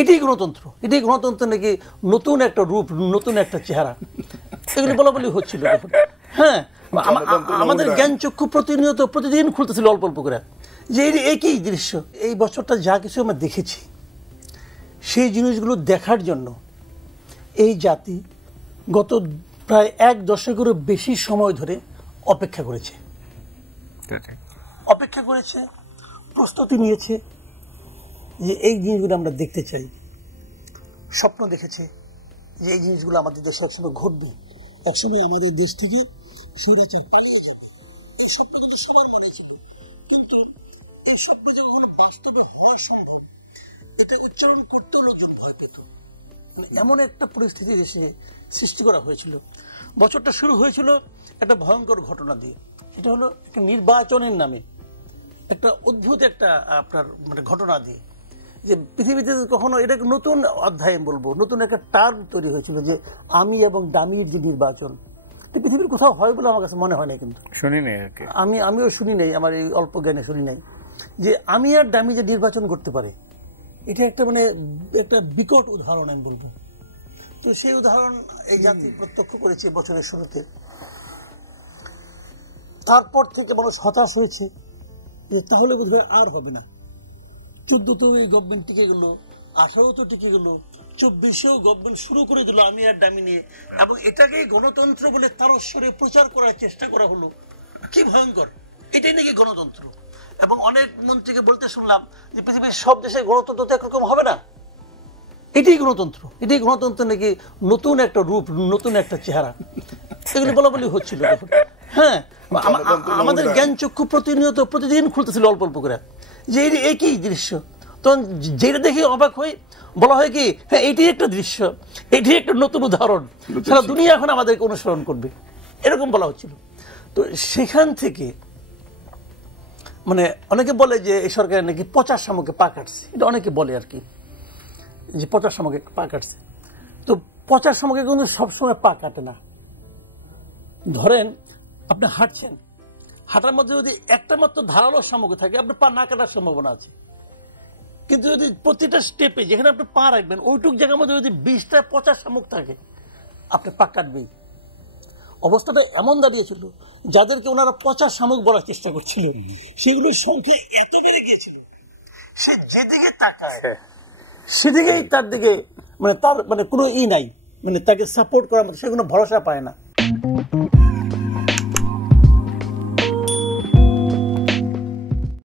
এটাই গণতন্ত্র, এটাই গণতন্ত্র নাকি নতুন একটা রূপ, নতুন একটা চেহারা, এগুলি বলা বলি হচ্ছিল তখন। হ্যাঁ, আমাদের জ্ঞান চক্ষু প্রতিনিয়ত প্রতিদিন খুলতেছিল অল্প অল্প করে, যে একই দৃশ্য। এই বছরটা যা কিছু আমরা দেখেছি, সেই জিনিসগুলো দেখার জন্য এই জাতি গত প্রায় 1 দশকেরও বেশি সময় ধরে অপেক্ষা করেছে, প্রস্তুতি নিয়েছে যে এই জিনিসগুলো আমরা দেখতে চাই। স্বপ্ন দেখেছে যে এই জিনিসগুলো আমাদের দেশে একসময় ঘটবে, একসময় আমাদের দেশ থেকে স্বৈরাচার পালিয়ে যাবে। এই স্বপ্ন কিন্তু সবার মনে ছিল, কিন্তু এই স্বপ্ন যে কখনো বাস্তবে হওয়া সম্ভব, এটা উচ্চারণ করতেও লোকজন ভয় পেত। এমন একটা পরিস্থিতি দেশে সৃষ্টি করা হয়েছিল। বছরটা শুরু হয়েছিল একটা ভয়ঙ্কর ঘটনা দিয়ে, সেটা হলো একটা নির্বাচনের নামে একটা অদ্ভুত একটা আপনার মানে ঘটনা দিয়ে, যে পৃথিবীতে কখনো এটা নতুন অধ্যায় বলবো, নতুন একটা টার্ম তৈরি হয়েছিল যে আমি এবং ডামির যে নির্বাচন। পৃথিবীর কোথাও হয় বলে আমার কাছে মনে হয় না, কিন্তু শুনি নাই, আমিও শুনি নাই, আমার এই অল্প জ্ঞানে শুনি নাই যে আমি আর ডামি যে নির্বাচন করতে পারে। এটা একটা মানে একটা বিকট উদাহরণ আমি বলবো। তো সেই উদাহরণ এই জাতি প্রত্যক্ষ করেছে বছরের শুরুতে। তারপর থেকে মানুষ হতাশ হয়েছে যে তাহলে বোধহয় আর হবে না। 14 এই গভর্নমেন্ট টিকে গেল, 18 টিকে গেল, 24 গভর্নমেন্ট শুরু করে দিল আমি আর ডামি নিয়ে, এবং এটাকে গণতন্ত্র বলে তারস্বরে প্রচার করার চেষ্টা করা হলো। কি ভয়ঙ্কর! এটাই নাকি গণতন্ত্র। এবং অনেক মন্ত্রীকে বলতে শুনলাম যে পৃথিবীর সব দেশে গণতন্ত্র তো একরকম হবে না, এটাই গণতন্ত্র, এটাই গণতন্ত্র নাকি নতুন একটা রূপ, নতুন একটা চেহারা, এগুলি বলা বলি হচ্ছিল তখন। হ্যাঁ, আমাদের জ্ঞান চক্ষু প্রতিনিয়ত প্রতিদিন খুলতেছিল অল্প অল্প করে, যে একই দৃশ্য। তখন যেটা দেখে অবাক হয়ে বলা হয় কি, হ্যাঁ এটি একটা দৃশ্য, এটি একটা নতুন উদাহরণ, সারা দুনিয়া এখন আমাদেরকে অনুসরণ করবে, এরকম বলা হচ্ছিল। তো সেখান থেকে মানে অনেকে বলে যে এই সরকার নাকি 50 শামুকে পা কাটছে, এটা অনেকে বলে আর কি, যে 50 শামুকে পা কাটছে। তো 50 শামুকে কিন্তু সবসময় পা কাটে না। ধরেন আপনি হাঁটছেন, হাঁটার মধ্যে যদি একটা মাত্র ধারালো শামুক থাকে, আপনার পা না কাটার সম্ভাবনা আছে। কিন্তু যদি প্রতিটা স্টেপে যেখানে আপনি পা রাখবেন ওইটুক জায়গার মধ্যে যদি 20টা 50 শামুক থাকে, আপনি পা কাটবেই। অবস্থাটা এমন দাঁড়িয়েছিল, যাদেরকে ওনারা 50 শামুক বলার চেষ্টা করছিলেন, সেগুলোর সংখ্যা এত বেড়ে গিয়েছিল, সে যেদিকে তাকায় সেদিকেই তার দিকে মানে তার মানে কোনো নাই, মানে তাকে সাপোর্ট করার মতো সে কোনো ভরসা পায় না।